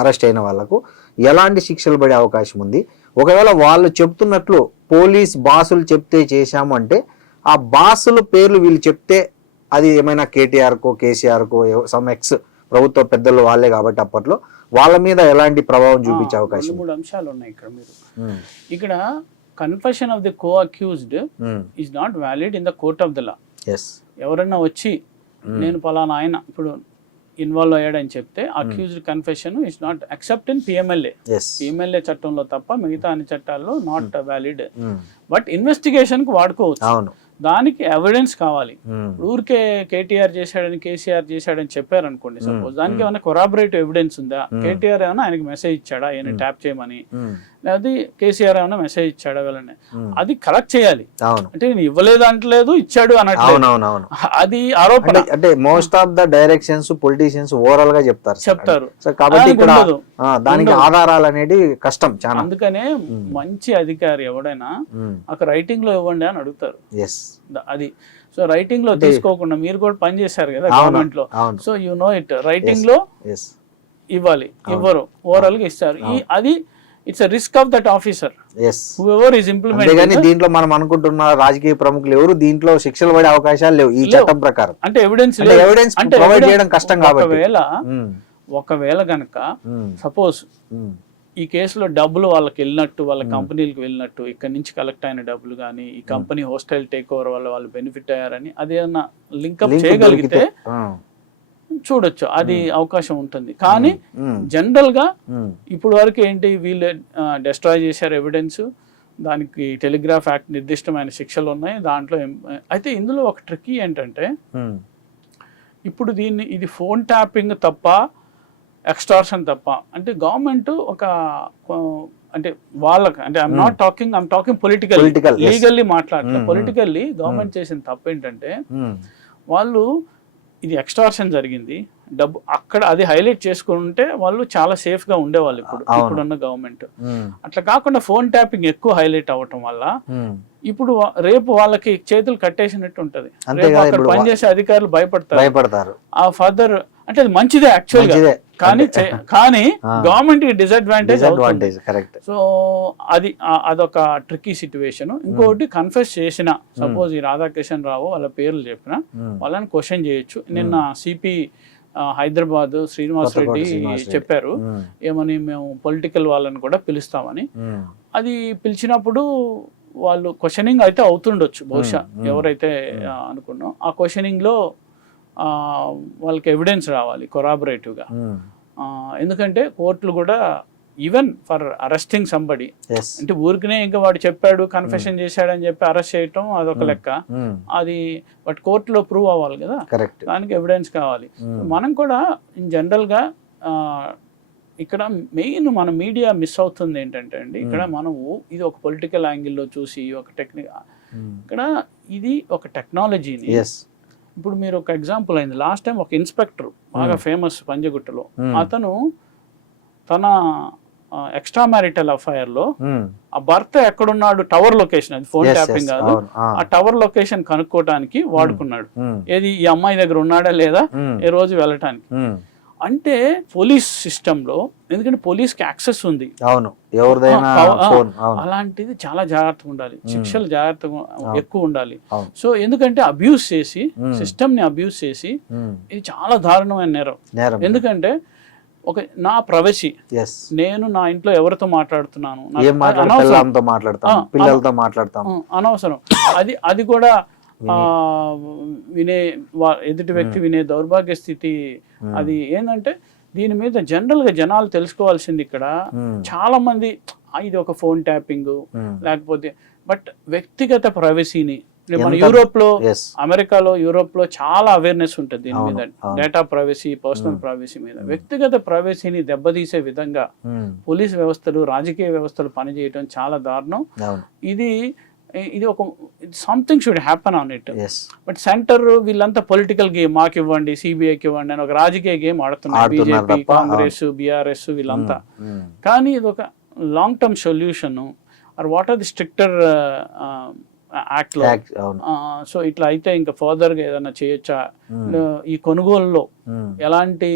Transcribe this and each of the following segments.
Arrest అయిన వాళ్ళకు ఎలాంటి శిక్షలు పడే అవకాశం ఉంది? ఒకవేళ వాళ్ళు చెప్తున్నట్లు పోలీస్ బాసులు చెప్తే చేశాము అంటే ఆ బాసుల పేర్లు వీళ్ళు చెప్తే అది ఏమైనా కేటీఆర్కో కేసీఆర్కో సమ్ ఎక్స్ ప్రభుత్వ పెద్దలు వాళ్ళే కాబట్టి అప్పట్లో వాళ్ళ మీద ఎలాంటి ప్రభావం చూపించే అవకాశం? 3 అంశాలు ఉన్నాయి ఇక్కడ. మీరు ఇక్కడ confession of the co accused is not valid in the court of the law. ఎవరన్నా వచ్చి నేను పలానా ఆయన ఇప్పుడు ఇన్వాల్వ్ అయ్యాడని చెప్తే accused confession is not accept in PMLA చట్టంలో తప్ప మిగతా అన్ని చట్టాల్లో నాట్ వ్యాలిడ్. బట్ ఇన్వెస్టిగేషన్ కు వాడుకోవచ్చు. దానికి ఎవిడెన్స్ కావాలి. ఊరికే కేటీఆర్ చేశాడని కేసీఆర్ చేశాడని చెప్పారు అనుకోండి, సపోజ్ దానికి ఏమైనా కొరాబరేటివ్ ఎవిడెన్స్ ఉందా? కేటీఆర్ ఏమైనా ఆయనకి మెసేజ్ ఇచ్చాడా ఈయన ట్యాప్ చేయమని, లేదా కేసీఆర్ ఏమైనా మెసేజ్ ఇచ్చాడా వీళ్ళని, అది కలెక్ట్ చేయాలి. అంటే నేను ఇవ్వలేదు అంటలేదు, ఇచ్చాడు అనట్లేదు, అది ఆరోపణ. అంటే most of the directions politicians overall గా చెప్తారు కాబట్టి ఇక్కడ దానికి ఆధారాలు అనేది కష్టం చాలా. అందుకనే మంచి అధికారి ఎవడైనా ఒక రైటింగ్ లో ఇవ్వండి అని అడుగుతారు. అది సో రైటింగ్ లో తీసుకోకుండా, మీరు కూడా పని చేశారు కదా గవర్నమెంట్ లో, so you know it, writing లో ఇవ్వాలి, ఇవ్వరు, ఓవరాల్ గా ఇస్తారు. అది it's a risk of that officer whoever is implementing. దీంట్లో మనం అనుకుంటున్న రాజకీయ ప్రముఖులు ఎవరు దీంట్లో శిక్షలు పడే అవకాశాలు లేవు ఈ చట్టం ప్రకారం. అంటే ఎవిడెన్స్ ప్రొవైడ్ చేయడం కష్టం కాబట్టి ఒకవేళ గనక సపోజ్ ఈ కేసులో డబ్బులు వాళ్ళకి వెళ్ళినట్టు, వాళ్ళ కంపెనీలకు వెళ్ళినట్టు, ఇక్కడ నుంచి కలెక్ట్ అయిన డబ్బులు కానీ ఈ కంపెనీ హోస్టైల్ టేక్ ఓవర్ వల్ల వాళ్ళు బెనిఫిట్ అయ్యారని అదేమన్నా లింకప్ చేయగలిగితే చూడొచ్చు, అది అవకాశం ఉంటుంది. కానీ జనరల్ గా ఇప్పుడు వరకు ఏంటి, వీళ్ళు డెస్ట్రాయ్ చేశారు ఎవిడెన్స్, దానికి టెలిగ్రాఫ్ యాక్ట్ నిర్దిష్టమైన శిక్షలు ఉన్నాయి దాంట్లో. అయితే ఇందులో ఒక ట్రిక్కీ ఏంటంటే, ఇప్పుడు ఇది ఫోన్ ట్యాపింగ్ తప్ప, ఎక్స్టార్షన్ తప్ప, అంటే గవర్నమెంట్ అంటే వాళ్ళకి, అంటే ఐఎమ్ టాకింగ్ పొలిటికల్లీ, లీగల్లీ మాట్లాడతాం. పొలిటికల్లీ గవర్నమెంట్ చేసిన తప్పు ఏంటంటే, వాళ్ళు ఇది ఎక్స్టార్షన్ జరిగింది, డబ్బు అక్కడ అది హైలైట్ చేసుకుంటే వాళ్ళు చాలా సేఫ్ గా ఉండేవాళ్ళు ఇప్పుడున్న గవర్నమెంట్. అట్లా కాకుండా ఫోన్ ట్యాపింగ్ ఎక్కువ హైలైట్ అవ్వటం వల్ల ఇప్పుడు రేపు వాళ్ళకి చేతులు కట్టేసినట్టు ఉంటది. అక్కడ పనిచేసే అధికారులు భయపడతారు. ఆ ఫర్దర్ అంటే అది మంచిదే యాక్చువల్ గా, కానీ గవర్నమెంట్ కి డిసడ్వాంటేజ్. సో అదొక ట్రిక్కీ సిచ్యువేషన్. ఇంకోటి, కన్ఫెస్ చేసిన సపోజ్ ఈ రాధాకిషన్ రావు వాళ్ళ పేర్లు చెప్పిన వాళ్ళని క్వశ్చన్ చేయొచ్చు. నిన్న సిపి హైదరాబాద్ శ్రీనివాస్ రెడ్డి చెప్పారు ఏమని, మేము పొలిటికల్ వాళ్ళని కూడా పిలుస్తామని. అది పిలిచినప్పుడు వాళ్ళు క్వశ్చనింగ్ అయితే అవుతుండొచ్చు బహుశా, ఎవరైతే అనుకున్నాం ఆ క్వశ్చనింగ్ లో వాళ్ళకి ఎవిడెన్స్ రావాలి కొరాబరేటివ్గా. ఎందుకంటే కోర్టులు కూడా ఈవెన్ ఫర్ అరెస్టింగ్ సంబడి, అంటే ఊరికనే ఇంకా వాడు చెప్పాడు కన్ఫెషన్ చేశాడని చెప్పి అరెస్ట్ చేయటం అదొక లెక్క, అది బట్ కోర్టులో ప్రూవ్ అవ్వాలి కదా, దానికి ఎవిడెన్స్ కావాలి. మనం కూడా ఇన్ జనరల్గా ఇక్కడ మెయిన్ మన మీడియా మిస్ అవుతుంది ఏంటంటే అండి, ఇక్కడ మనము ఇది ఒక పొలిటికల్ యాంగిల్లో చూసి ఒక ఇక్కడ ఇది ఒక టెక్నాలజీని. ఇప్పుడు మీరు ఒక ఎగ్జాంపుల్ అయింది, లాస్ట్ టైం ఒక ఇన్స్పెక్టర్ బాగా ఫేమస్ పంజగుట్టలో, అతను తన ఎక్స్ట్రా మ్యారిటల్ అఫైర్ లో ఆ భర్త ఎక్కడున్నాడు, టవర్ లొకేషన్, అది ఫోన్ ట్యాపింగ్ కాదు, ఆ టవర్ లొకేషన్ కనుక్కోవడానికి వాడుకున్నాడు. ఏది ఈ అమ్మాయి దగ్గర ఉన్నాడా లేదా ఏ రోజు వెళ్ళటానికి. అంటే పోలీస్ సిస్టమ్ లో, ఎందుకంటే పోలీస్ కి యాక్సెస్ ఉంది, అలాంటిది చాలా జాగ్రత్తగా ఉండాలి, శిక్షలు జాగ్రత్తగా ఎక్కువ ఉండాలి. సో ఎందుకంటే అబ్యూస్ చేసి, సిస్టమ్ ని అబ్యూస్ చేసి, ఇది చాలా దారుణమైన నేరం. ఎందుకంటే నా ప్రైవసీ, నేను నా ఇంట్లో ఎవరితో మాట్లాడుతున్నాను, అనవసరం, అది కూడా ఎదుటి వ్యక్తి వినే దౌర్భాగ్య స్థితి. అది ఏంటంటే దీని మీద జనరల్ గా జనాలు తెలుసుకోవాల్సింది, ఇక్కడ చాలా మంది ఇది ఒక ఫోన్ ట్యాపింగ్ లేకపోతే, బట్ వ్యక్తిగత ప్రైవసీని మన యూరోప్ లో, అమెరికాలో, యూరోప్ లో చాలా అవేర్నెస్ ఉంటుంది దీని మీద, డేటా ప్రైవసీ, పర్సనల్ ప్రైవసీ మీద. వ్యక్తిగత ప్రైవసీని దెబ్బతీసే విధంగా పోలీస్ వ్యవస్థలు, రాజకీయ వ్యవస్థలు పనిచేయడం చాలా దారుణం. ఇది ఒక something should happen on it. But centre వీళ్ళంతా పొలిటికల్ గేమ్, మాకు ఇవ్వండి, సిబిఐకి ఇవ్వండి అని ఒక రాజకీయ గేమ్ ఆడుతున్నారు, బీజేపీ, కాంగ్రెస్, బీఆర్ఎస్ వీళ్ళంతా. కానీ ఇది ఒక long term solution, or what are the stricter యాక్ట్లో. అవును. సో ఇట్లా అయితే ఇంకా ఫర్దర్గా ఏదైనా చేయొచ్చా, ఈ కొనుగోలులో ఎలాంటి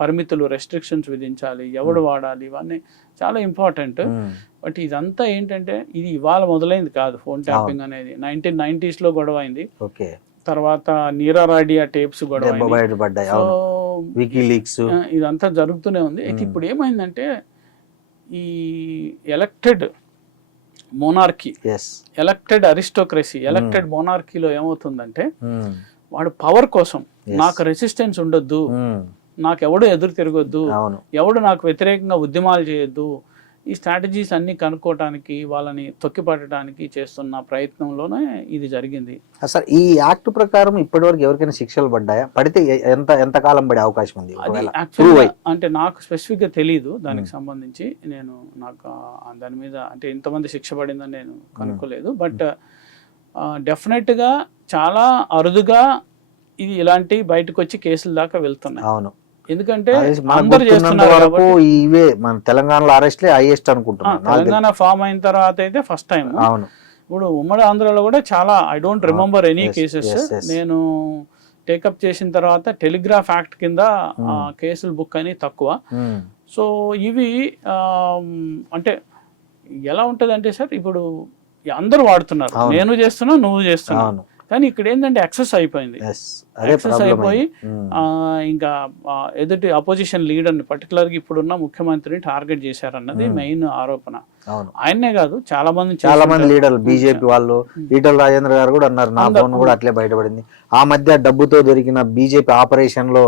పరిమితులు రెస్ట్రిక్షన్స్ విధించాలి, ఎవడు వాడాలి, ఇవన్నీ చాలా ఇంపార్టెంట్. బట్ ఇదంతా ఏంటంటే ఇది ఇవాళ మొదలైంది కాదు. ఫోన్ ట్యాపింగ్ అనేది 1990s లో గొడవ అయింది. ఓకే. తర్వాత నీరారాడియా టేప్స్ గొడవ అయింది. బయటపడ్డాయి. సో వికీలీక్స్ ఇదంతా జరుగుతూనే ఉంది. అయితే ఇప్పుడు ఏమైందంటే ఈ elected monarchy, elected aristocracy, elected మోనార్కీలో ఏమవుతుందంటే వాడు పవర్ కోసం నాకు రెసిస్టెన్స్ ఉండొద్దు, నాకు ఎవడు ఎదురు తిరగొద్దు, ఎవడు నాకు వ్యతిరేకంగా ఉద్యమాలు చేయొద్దు, ఈ స్ట్రాటజీస్ అన్ని కనుక్కోవటానికి వాళ్ళని తొక్కిపట్టడానికి చేస్తున్న ప్రయత్నంలోనే ఇది జరిగింది. సార్ ఈ యాక్ట్ ప్రకారం ఇప్పటివరకు ఎవరికైనా శిక్షలు పడ్డాయా? పడితే ఎంత కాలం పడే అవకాశం ఉంది? అంటే నాకు స్పెసిఫిక్ గా తెలియదు దానికి సంబంధించి. నాకు దాని మీద అంటే ఇంతమంది శిక్ష పడిందని నేను కనుక్కోలేదు. బట్ డెఫినెట్ గా చాలా అరుదుగా ఇది ఇలాంటి బయటకు వచ్చి కేసుల దాకా వెళ్తున్నాయి. అవును. ఎందుకంటే అందరు చేస్తున్నారు. ఇవే మన తెలంగాణలో అరెస్ట్లే హైయెస్ట్ అనుకుంటున్నాను. తెలంగాణ ఫామ్ అయిన తర్వాత అయితే ఫస్ట్ టైం. అవును. ఇప్పుడు ఉమ్మడి ఆంధ్రాలో కూడా చాలా, I don't remember any cases. నేను టేకప్ చేసిన తర్వాత టెలిగ్రాఫ్ యాక్ట్ కింద కేసులు బుక్ అని తక్కువ. సో ఇవి అంటే ఎలా ఉంటది అంటే సార్, ఇప్పుడు అందరూ వాడుతున్నారు, నేను చేస్తున్నా, నువ్వు చేస్తున్నావు, కానీ ఇక్కడ ఏంటంటే ఎక్సెస్ అయిపోయింది. ఎక్సెస్ అయిపోయి ఇంకా ఎదుటి అపోజిషన్ లీడర్ని, పర్టికులర్గా ఇప్పుడున్న ముఖ్యమంత్రిని టార్గెట్ చేశారన్నది మెయిన్ ఆరోపణ. ఆయన్నే కాదు, చాలా మంది లీడర్లు, బీజేపీ వాళ్ళు, ఈటల రాజేంద్ర గారు కూడా అన్నారు, నా ఫోన్ కూడా అట్లే బయటపడింది. ఆ మధ్య డబ్బుతో దొరికిన బీజేపీ ఆపరేషన్ లో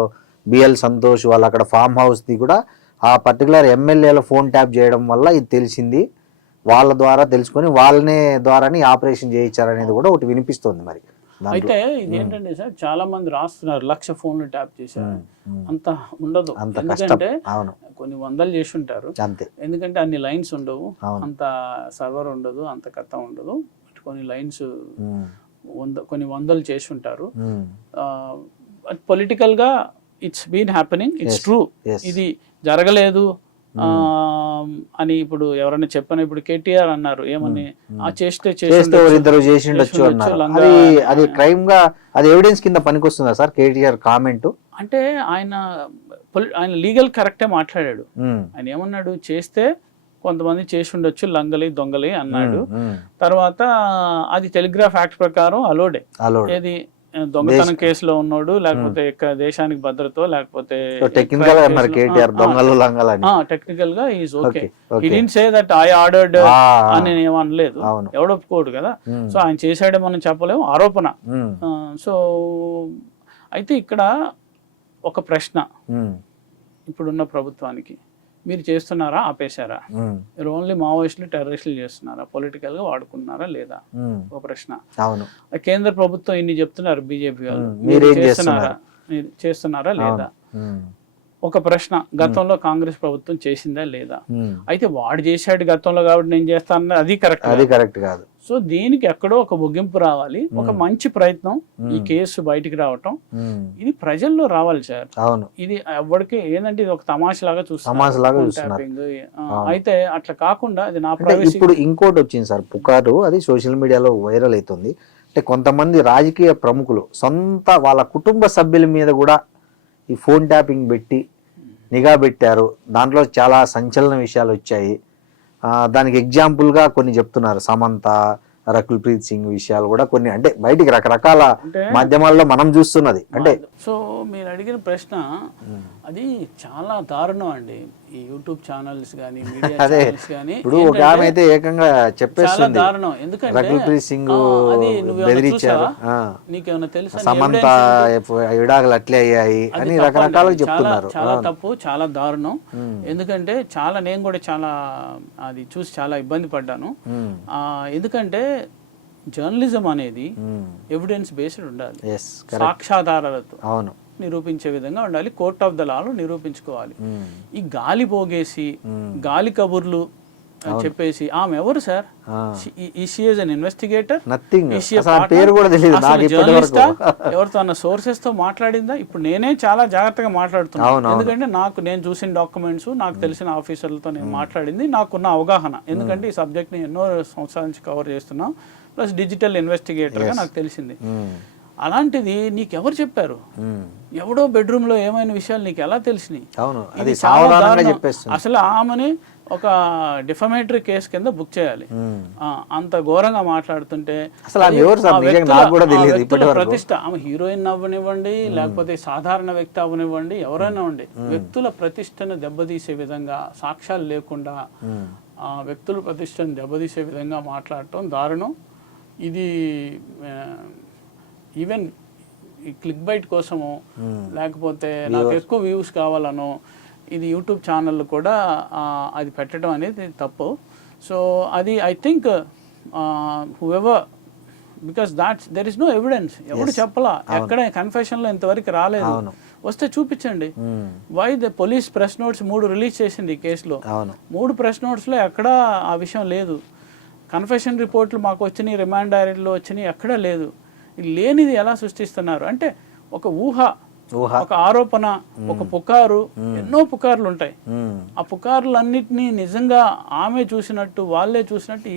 బిఎల్ సంతోష్ వాళ్ళు అక్కడ ఫామ్ హౌస్ ది కూడా ఆ పర్టికులర్ ఎమ్మెల్యేల ఫోన్ ట్యాప్ చేయడం వల్ల ఇది తెలిసింది. వాళ్ళ ద్వారా తెలుసుకొని వాళ్ళనే ద్వారానే ఆపరేషన్ చేయించారనేది కూడా ఒకటి వినిపిస్తుంది. మరి అయితే ఇది ఏంటంటే సార్, చాలా మంది రాస్తున్నారు 1,00,000 ఫోన్లు ట్యాప్ చేశారు. అంత ఉండదు, ఎందుకంటే కొన్ని వందలు చేసి ఉంటారు. ఎందుకంటే అన్ని లైన్స్ ఉండవు, అంత సర్వర్ ఉండదు, అంత కథ ఉండదు. కొన్ని లైన్స్ కొన్ని వందలు చేసి ఉంటారు. పొలిటికల్ గా it's been happening, it's true. ఇది జరగలేదు అని ఇప్పుడు ఎవరైనా చెప్పిన, ఇప్పుడు కేటీఆర్ అన్నారు ఏమని, చేస్తే ఇద్దరు చేసిండొచ్చు అన్నారు. అది క్రైమ్ గా, అది ఎవిడెన్స్ కింద పనికొస్తుందా సార్ కేటీఆర్ కామెంట్? అంటే ఆయన లీగల్ కరెక్టే మాట్లాడాడు. ఆయన ఏమన్నాడు, చేస్తే కొంతమంది చేసి ఉండొచ్చు, లంగలి దొంగలి అన్నాడు. తర్వాత అది టెలిగ్రాఫ్ యాక్ట్ ప్రకారం అలోడే. ఏది దొంగతనం కేసులో ఉన్నాడు, లేకపోతే దేశానికి భద్రత, లేకపోతే టెక్నికల్ గా is okay. He didn't say that I ordered అని ఏమనలేదు, ఎవడు ఒప్పుకోడు కదా. సో ఆయన చేశాడే మనం చెప్పలేము, ఆరోపణ. సో అయితే ఇక్కడ ఒక ప్రశ్న ఇప్పుడున్న ప్రభుత్వానికి, మీరు చేస్తున్నారా, ఆపేశారా? మీరు ఓన్లీ మావోయిస్టులు, టెర్రరిస్టులు చేస్తున్నారా, పొలిటికల్ గా వాడుకున్నారా లేదా? ఒక ప్రశ్న. కేంద్ర ప్రభుత్వం ఇన్ని చెప్తున్నారు, బీజేపీ వాళ్ళు, మీరు చేస్తున్నారా లేదా? ఒక ప్రశ్న, గతంలో కాంగ్రెస్ ప్రభుత్వం చేసిందా లేదా? అయితే వాడు చేశాడు గతంలో కాబట్టి నేను చేస్తాను, అది కరెక్ట్ కాదు. సో దీనికి ఎక్కడో ఒక ముగింపు రావాలి, ఒక మంచి ప్రయత్నం, ఈ కేసు బయటికి రావటం, ఇది ప్రజల్లో రావాలి సార్. ఇది ఎవరికి ఏంటంటే ఇది ఒక తమాషలాగా చూస్తున్నారు. అయితే అట్లా కాకుండా అది నా ప్రైవసీ. ఇప్పుడు ఇంకోటి వచ్చింది సార్ పుకారు, అది సోషల్ మీడియాలో వైరల్ అవుతుంది. అంటే కొంతమంది రాజకీయ ప్రముఖులు సొంత వాళ్ళ కుటుంబ సభ్యుల మీద కూడా ఈ ఫోన్ ట్యాపింగ్ పెట్టి నిఘా పెట్టారు. దాంట్లో చాలా సంచలన విషయాలు వచ్చాయి. దానికి ఎగ్జాంపుల్గా కొన్ని చెప్తున్నారు, సమంత, రకుల్ ప్రీత్ సింగ్ విషయాలు కూడా కొన్ని, అంటే బయటికి రకరకాల మాధ్యమాల్లో మనం చూస్తున్నది. అంటే సో మీరు అడిగిన ప్రశ్న అది చాలా దారుణం అండి. ఈ యూట్యూబ్ ఛానల్స్ కానీ, మీడియా ఛానల్స్ కానీ, ఇప్పుడు ఒక ఆమె అయితే ఏకంగా చెప్పేస్తుంది, దారుణం. ఎందుకంటే రకుల్ ప్రీత్ సింగ్ బెదిరించారు, నీకేమైనా తెలుసా, సమంత విడాకులు అట్లే అయ్యాయి అని రకరకాలుగా చెప్తున్నారు. చాలా తప్పు, చాలా దారుణం. ఎందుకంటే నేను కూడా చాలా అది చూసి చాలా ఇబ్బంది పడ్డాను. ఎందుకంటే జర్నలిజం అనేది ఎవిడెన్స్ బేస్డ్ ఉండాలి, సాక్ష్యాధారాలతో నిరూపించే విధంగా ఉండాలి, కోర్ట్ ఆఫ్ ద లాలో నిరూపించుకోవాలి. ఈ గాలి పోగేసి గాలి కబుర్లు చెప్పేసి ఆమె ఎవరు sir? She is an investigator, nothing, పేరు కూడా తెలియదు నాకు ఇప్పటి వరకు. ఎవరితో అన్న సోర్సెస్ తో మాట్లాడిందా? ఇప్పుడు నేనే చాలా జాగ్రత్తగా మాట్లాడుతున్నాను, ఎందుకంటే నేను చూసిన డాక్యుమెంట్స్, నాకు తెలిసిన ఆఫీసర్లతో నేను మాట్లాడింది, నాకున్న అవగాహన, ఎందుకంటే ఈ సబ్జెక్ట్ ని ఎన్నో సంవత్సరాల నుంచి కవర్ చేస్తున్నాం, ప్లస్ డిజిటల్ ఇన్వెస్టిగేటర్ గా నాకు తెలిసింది. అలాంటిది నీకెవరు చెప్పారు? ఎవడో బెడ్రూమ్ లో ఏమైనా విషయాలు నీకు ఎలా తెలిసినాయి? ఇది చాలా దారుణం. అసలు ఆమెని ఒక డిఫమేటరీ కేసు కింద బుక్ చేయాలి. అంత ఘోరంగా మాట్లాడుతుంటే ప్రతిష్ట, ఆమె హీరోయిన్ అవ్వనివ్వండి, లేకపోతే సాధారణ వ్యక్తి అవ్వనివ్వండి, ఎవరైనా ఉండి వ్యక్తుల ప్రతిష్టను దెబ్బతీసే విధంగా, సాక్ష్యాలు లేకుండా వ్యక్తుల ప్రతిష్టను దెబ్బతీసే విధంగా మాట్లాడటం దారుణం. ఇది ఈవెన్ ఈ క్లిక్ బైట్ కోసమో, లేకపోతే నాకు ఎక్కువ వ్యూస్ కావాలనో, ఇది యూట్యూబ్ ఛానల్ కూడా అది పెట్టడం అనేది తప్పు. సో అది I think whoever, because there is no evidence, ఎవరు చెప్పలా, ఎక్కడ కన్ఫెషన్లో ఇంతవరకు రాలేదు, వస్తే చూపించండి. Why the police press notes 3 release చేసింది ఈ కేసులో, 3 ప్రెస్ నోట్స్లో ఎక్కడా ఆ విషయం లేదు. కన్ఫెషన్ రిపోర్ట్లు మాకు వచ్చినాయి, రిమాండ్ డైరీలో వచ్చినాయి, ఎక్కడా లేదు. లేనిది ఎలా సృష్టిస్తున్నారు అంటే ఒక ఊహ, ఒక ఆరోపణ, ఒక పుకారు, ఎన్నో పుకార్లు ఉంటాయి. ఆ పుకార్లన్నిటినీ నిజంగా ఆమె చూసినట్టు, వాళ్ళే చూసినట్టు,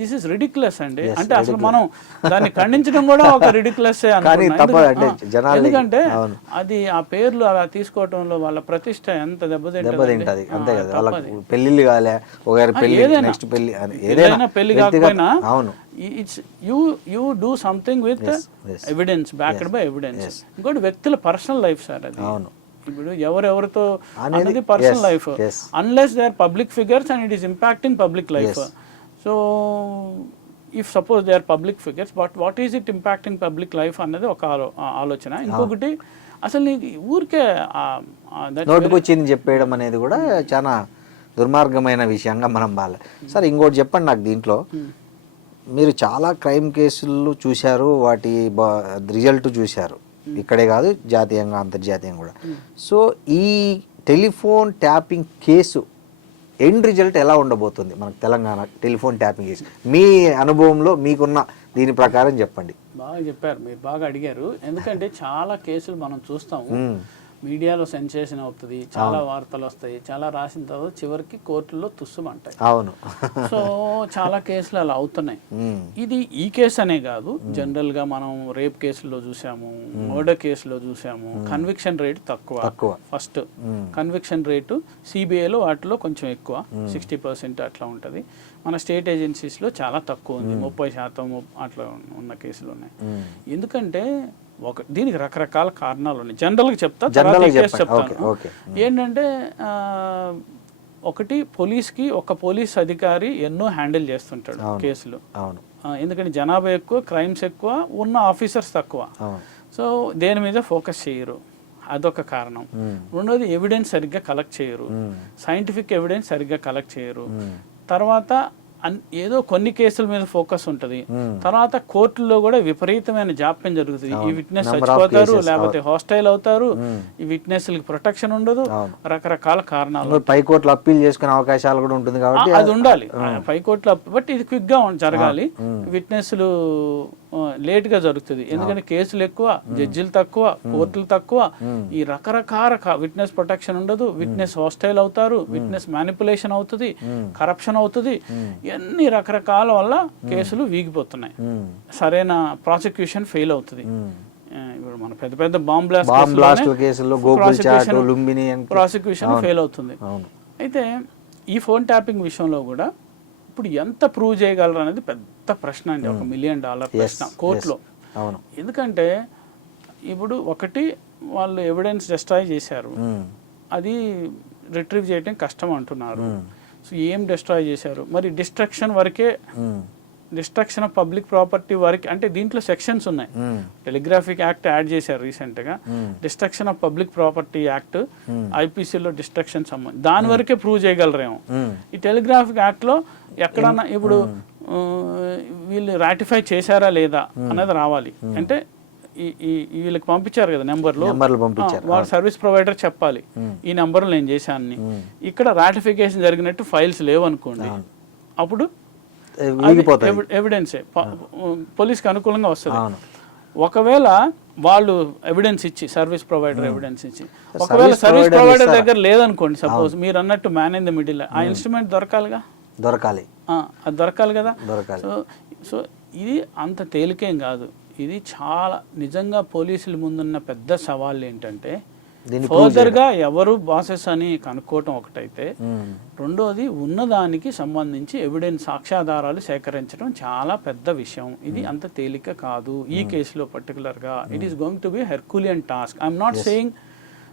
దిస్ ఇస్ రిడిక్యులస్ అండి. అంటే అసలు మనం దాన్ని ఖండించడం కూడా ఒక రిడిక్యులస్. ఎందుకంటే అది ఆ పేర్లు అలా తీసుకోవటంలో వాళ్ళ ప్రతిష్ట ఎంత దెబ్బతింటది. ఏదైనా పెళ్లి కాకపోయినా you do something with evidence, backed by evidence. ఇంకోటి వ్యక్తుల పర్సనల్ లైఫ్ సార్ అది. ఇప్పుడు ఎవరెవరితో అనేది personal life, unless they are public figures and it is impacting public life. So if suppose they are public figures, but what is it impacting public life అన్నది ఒక ఆలోచన. ఇంకొకటి అసలు నీకు ఊరికే నోటుకొచ్చింది చెప్పేయడం అనేది కూడా చాలా దుర్మార్గమైన విషయంగా మనం బాలే. సార్ ఇంకోటి చెప్పండి నాకు, దీంట్లో మీరు చాలా క్రైమ్ కేసులు చూశారు, వాటి రిజల్ట్ చూశారు, ఇక్కడే కాదు జాతీయంగా అంతర్జాతీయంగా కూడా. సో ఈ telephone tapping case end result ఎలా ఉండబోతుంది మనకు తెలంగాణ టెలిఫోన్ ట్యాపింగ్ కేసు? మీ అనుభవంలో మీకున్న దీని ప్రకారం చెప్పండి. బాగా చెప్పారు, మీరు బాగా అడిగారు. ఎందుకంటే చాలా కేసులు మనం చూస్తాము, మీడియాలో సెన్సేషన్ అవుతుంది, చాలా వార్తలు వస్తాయి, చాలా రాసిన తర్వాత చివరికి కోర్టులో తుస్సుమంటాయి. అవును. సో చాలా కేసులు అలా అవుతున్నాయి. ఇది ఈ కేసు అనే కాదు, జనరల్ గా మనం రేప్ కేసులో చూసాము, మర్డర్ కేసులో చూసాము. కన్విక్షన్ రేట్ తక్కువ. ఫస్ట్ కన్విక్షన్ రేటు సిబిఐలో వాటిలో కొంచెం ఎక్కువ, 60% అట్లా ఉంటుంది. మన స్టేట్ ఏజెన్సీస్లో చాలా తక్కువ ఉంది, 30% అట్లా ఉన్న కేసులు ఉన్నాయి. ఎందుకంటే దీనికి రకరకాల కారణాలు ఉన్నాయి. జనరల్గా చెప్తాను. ఏంటంటే ఒకటి, పోలీస్కి ఒక పోలీస్ అధికారి ఎన్నో హ్యాండిల్ చేస్తుంటాడు కేసులు. ఎందుకంటే జనాభా ఎక్కువ, క్రైమ్స్ ఎక్కువ, ఉన్న ఆఫీసర్స్ తక్కువ. సో దేని మీద ఫోకస్ చేయరు, అదొక కారణం. రెండోది ఎవిడెన్స్ సరిగ్గా కలెక్ట్ చేయరు, సైంటిఫిక్ ఎవిడెన్స్ సరిగ్గా కలెక్ట్ చేయరు. తర్వాత ఏదో కొన్ని కేసుల మీద ఫోకస్ ఉంటుంది. తర్వాత కోర్టుల్లో కూడా విపరీతమైన జాప్యం జరుగుతుంది. ఈ విట్నెస్ చచ్చిపోతారు, లేకపోతే హాస్టైల్ అవుతారు, ఈ విట్నెస్ ప్రొటెక్షన్ ఉండదు, రకరకాల కారణాలు. పై కోర్టులో అప్పీల్ చేసుకునే అవకాశాలు కూడా ఉంటుంది కాబట్టి అది ఉండాలి పై కోర్టులో. బట్ ఇది క్విక్ గా జరగాలి. విట్నెస్లు లేట్ గా జరుగుతుంది, ఎందుకంటే కేసులు ఎక్కువ, జడ్జిలు తక్కువ, కోర్టులు తక్కువ. ఈ రకరకాల విట్నెస్ ప్రొటెక్షన్ ఉండదు, విట్నెస్ హాస్టైల్ అవుతారు, విట్నెస్ మ్యానిపులేషన్ అవుతుంది, కరప్షన్ అవుతుంది. ఎన్ని రకరకాల వల్ల కేసులు వీగిపోతున్నాయి, సరైన ప్రాసిక్యూషన్ ఫెయిల్ అవుతుంది. ఇప్పుడు మన పెద్ద పెద్ద బాంబ్ బ్లాస్ట్ కేసుల్లో ప్రాసిక్యూషన్ ఫెయిల్ అవుతుంది. అయితే ఈ ఫోన్ ట్యాపింగ్ విషయంలో కూడా ఇప్పుడు ఎంత ప్రూవ్ చేయగలరు అనేది పెద్ద ప్రశ్న అండి, $1 మిలియన్ ప్రశ్న కోర్టులో. ఎందుకంటే ఇప్పుడు ఒకటి, వాళ్ళు ఎవిడెన్స్ డిస్ట్రాయ్ చేశారు, అది రిట్రీవ్ చేయడం కష్టం అంటున్నారు. సో ఏం డిస్ట్రాయ్ చేశారు మరి? డిస్ట్రక్షన్ వరకే, డిస్ట్రక్షన్ ఆఫ్ పబ్లిక్ ప్రాపర్టీ వరకు, అంటే దీంట్లో సెక్షన్స్ ఉన్నాయి. టెలిగ్రాఫిక్ యాక్ట్ యాడ్ చేశారు రీసెంట్ గా, destruction of public property act, ఐపీసీలో డిస్ట్రక్షన్ సంబంధం, దాని వరకే ప్రూవ్ చేయగలరేమో. ఈ టెలిగ్రాఫిక్ యాక్ట్ లో ఎక్కడన్నా ఇప్పుడు వీళ్ళు రాటిఫై చేశారా లేదా అనేది రావాలి. అంటే వీళ్ళకి పంపించారు కదా నెంబర్లు, వాళ్ళ సర్వీస్ ప్రొవైడర్ చెప్పాలి ఈ నెంబర్లు నేను చేశాను. ఇక్కడ రాటిఫికేషన్ జరిగినట్టు ఫైల్స్ లేవు అనుకోండి, అప్పుడు వీగిపోతాయి. ఎవిడెన్సే పోలీస్కి అనుకూలంగా వస్తుంది. అవును. ఒకవేళ వాళ్ళు ఎవిడెన్స్ ఇచ్చి సర్వీస్ ప్రొవైడర్ ఎవిడెన్స్ ఇచ్చి ఒకవేళ సర్వీస్ ప్రొవైడర్ దగ్గర లేదనుకోండి, సపోజ్ మీరు అన్నట్టు మ్యాన్ ఇన్ ద మిడిల్, ఆ ఇన్స్ట్రుమెంట్ దొరకాలిగా, అది దొరకాలి కదా. సో ఇది అంత తేలికేం కాదు. ఇది చాలా నిజంగా పోలీసుల ముందున్న పెద్ద సవాళ్ళు ఏంటంటే ఫర్దర్గా ఎవరు బాసెస్ అని కనుక్కోవటం ఒకటైతే, రెండోది ఉన్నదానికి సంబంధించి ఎవిడెన్స్ సాక్ష్యాధారాలు సేకరించడం చాలా పెద్ద విషయం. ఇది అంత తేలిక కాదు ఈ కేసులో పర్టికులర్గా. It is going to be herculean task. I'm not saying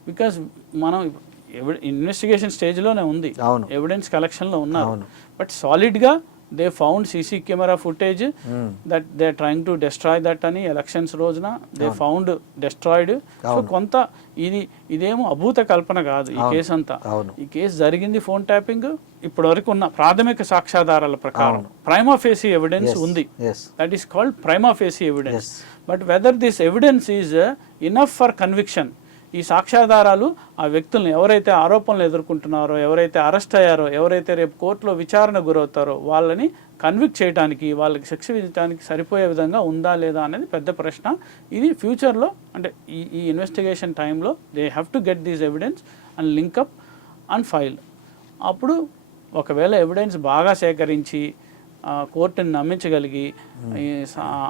because మనం ఇన్వెస్టిగేషన్ స్టేజ్లోనే ఉంది, ఎవిడెన్స్ కలెక్షన్లో ఉన్నారు, బట్ సాలిడ్గా they found CC camera footage that they trying to destroy that అని ఎలక్షన్స్ రోజున దే ఫౌండ్ డిస్ట్రాయిడ్. సో కొంత ఇదేమో అభూత కల్పన కాదు ఈ కేసు అంతా. ఈ కేసు జరిగింది ఫోన్ ట్యాపింగ్. ఇప్పటి వరకు ఉన్న ప్రాథమిక సాక్ష్యాధారాల ప్రకారం ప్రైమా ఫేసీ ఎవిడెన్స్ ఉంది, that is called prima facie evidence. But whether this evidence is enough for conviction, ఈ సాక్ష్యాధారాలు ఆ వ్యక్తులను ఎవరైతే ఆరోపణలు ఎదుర్కొంటున్నారో, ఎవరైతే అరెస్ట్ అయ్యారో, ఎవరైతే రేపు కోర్టులో విచారణ గురవుతారో వాళ్ళని కన్విక్ట్ చేయడానికి, వాళ్ళకి శిక్ష విధించడానికి సరిపోయే విధంగా ఉందా లేదా అనేది పెద్ద ప్రశ్న. ఇది ఫ్యూచర్లో అంటే ఈ ఇన్వెస్టిగేషన్ టైంలో they have to get these evidence and link up and file. అప్పుడు ఒకవేళ ఎవిడెన్స్ బాగా సేకరించి కోర్టుని నమ్మించగలిగి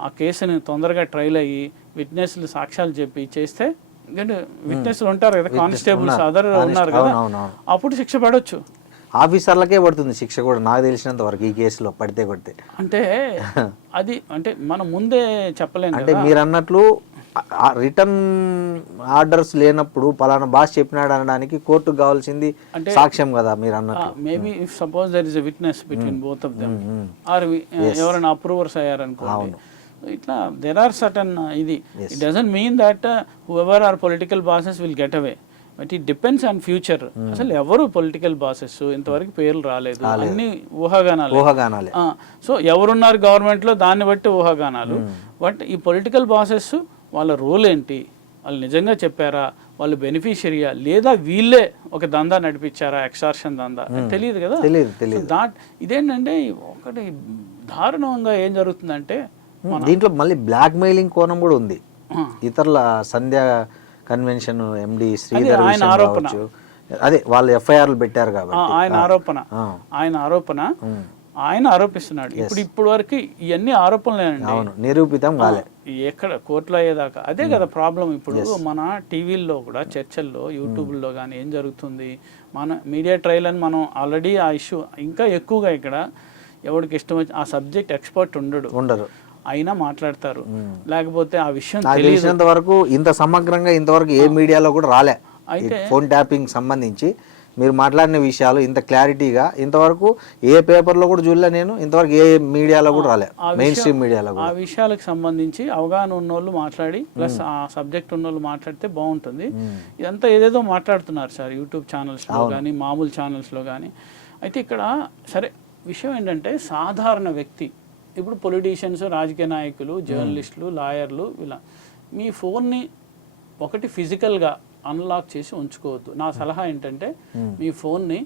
ఆ కేసుని తొందరగా ట్రైల్ అయ్యి విట్నెస్లు సాక్ష్యాలు చెప్పి చేస్తే, ఎందుకంటే విట్నెస్లు ఉంటారు కదా, కానిస్టేబుల్స్ అదర్ ఉన్నారు కదా, అప్పుడు శిక్ష పడవచ్చు. ఆఫీసర్లకే పడుతుంది శిక్ష కూడా నాకు తెలిసినంత వరకు ఈ కేసులో పడితే కొడితే. అంటే అది అంటే మనం ముందే చెప్పలేం. అంటే మీరు అన్నట్లు రిటర్న్ ఆర్డర్స్ లేనప్పుడు పలానా బాస్ చెప్పినాడు అనడానికి కోర్టుకు కావాల్సింది సాక్ష్యం కదా మీరు అన్నట్లు. Maybe if suppose there is a witness between both of them or ఎవరైనా అప్రూవర్స్ అయ్యారనుకోండి, ఇట్లా దెర్ ఆర్ సర్టన్ ఇది. It doesn't mean that whoever are political bosses will get away, but it depends on future. అసలు ఎవరు political bosses ఇంతవరకు పేర్లు రాలేదు, అన్ని ఊహాగానాలే. సో ఎవరున్నారు గవర్నమెంట్ లో దాన్ని బట్టి ఊహాగానాలు. బట్ ఈ పొలిటికల్ బాసెస్ వాళ్ళ రోల్ ఏంటి, వాళ్ళు నిజంగా చెప్పారా, వాళ్ళు బెనిఫిషియరియా, లేదా వీళ్ళే ఒక దందా నడిపించారా, ఎక్స్టార్షన్ దందా, తెలియదు కదా. ఇదేంటంటే ఒకటి దారుణంగా ఏం జరుగుతుందంటే దీంట్లో మళ్ళీ బ్లాక్ మెయిలింగ్ కోణం కూడా ఉంది. ఇతరుల సంధ్య కన్వెన్షన్ ఎండి శ్రీధర్ అదే వాళ్ళు ఎఫ్ఐఆర్లు పెట్టారు కాబట్టి ఆయన ఆరోపిస్తున్నాడు. ఇప్పుడు వరకు ఇవన్నీ ఆరోపణలేనండి, నిరూపితం కాలే ఎక్కడ కోర్టులో అయ్యేదాకా. అదే కదా ప్రాబ్లం. ఇప్పుడు మన టీవీల్లో కూడా చర్చల్లో యూట్యూబ్లో కానీ ఏం జరుగుతుంది, మన మీడియా ట్రయల్ అని మనం ఆల్రెడీ ఆ ఇష్యూ ఇంకా ఎక్కువగా ఇక్కడ ఎవరికి ఇష్టం వచ్చి ఆ సబ్జెక్ట్ ఎక్స్పర్ట్ ఉండరు, అయినా మాట్లాడతారు. లేకపోతే ఆ విషయం తెలిసినంత వరకు ఇంత సమగ్రంగా ఇంతవరకు ఏ మీడియాలో కూడా రాలే. అయితే ఫోన్ ట్యాపింగ్ సంబంధించి మీరు మాట్లాడిన విషయాలు ఇంత క్లారిటీగా ఇంతవరకు ఏ పేపర్లో కూడా చూడలే నేను, ఇంతవరకు ఏ మీడియాలో కూడా రాలే, మెయిన్ స్ట్రీమ్ మీడియాలో. ఆ విషయాలకు సంబంధించి అవగాహన ఉన్నోళ్ళు మాట్లాడి ప్లస్ ఆ సబ్జెక్ట్ ఉన్నోళ్ళు మాట్లాడితే బాగుంటుంది. ఇదంతా ఏదేదో మాట్లాడుతున్నారు సార్ యూట్యూబ్ ఛానల్స్లో కానీ మామూలు ఛానల్స్లో కానీ. అయితే ఇక్కడ సరే విషయం ఏంటంటే సాధారణ వ్యక్తి, ఇప్పుడు పొలిటీషియన్స్, రాజకీయ నాయకులు, జర్నలిస్టులు, లాయర్లు, ఇలా మీ ఫోన్ని ఒకటి ఫిజికల్గా అన్లాక్ చేసి ఉంచుకోవద్దు. నా సలహా ఏంటంటే మీ ఫోన్ని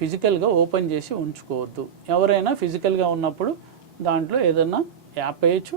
ఫిజికల్గా ఓపెన్ చేసి ఉంచుకోవద్దు. ఎవరైనా ఫిజికల్గా ఉన్నప్పుడు దాంట్లో ఏదైనా యాప్ వేయచ్చు,